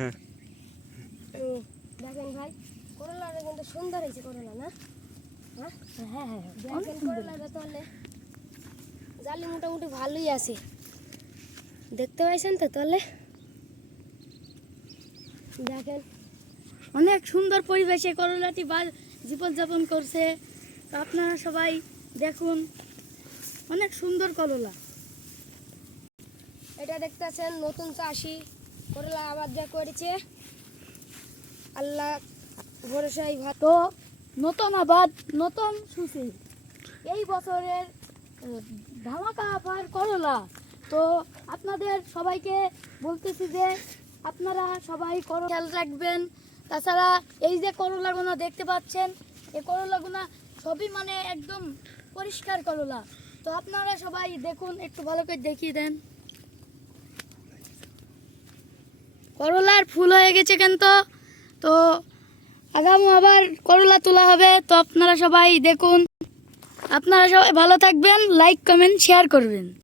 হ্যাঁ। উম, দেখেন ভাই করলাটা কিন্তু সুন্দর হয়েছে করলা না? হ্যাঁ? হ্যাঁ হ্যাঁ দেখেন করলাটা তাহলে জালি মোটামুটি ভালোই আছে। দেখতে পাইছেন তো তাহলে? দেখেন অনেক সুন্দর পরিবেশে করলাটি বা জীবনযাপন করছে। আপনারা সবাই দেখুন অনেক সুন্দর করলা। এটা দেখতেছেন নতুন চাষি। করলা আবাদ যা করেছে। আল্লাহ ভরসাই ভাত নতুন আবাদ, নতুন সুশি এই বছরের ধামাকা আবার করলা। তো আপনাদের সবাইকে বলতেছি যে, আপনারা সবাই করলা খেয়াল রাখবেন। তাছাড়া এই যে করলাগুলো দেখতে পাচ্ছেন এই করলাগুলো সবই মানে একদম পরিষ্কার করলা। তো আপনারা সবাই দেখুন, একটু ভালো করে দেখিয়ে দেন। করলার ফুল হয়ে গেছে কিন্তু তো? আগাম আবার করলা তোলা হবে। তো আপনারা সবাই দেখুন। আপনারা সবাই ভালো থাকবেন লাইক কমেন্ট শেয়ার করবেন।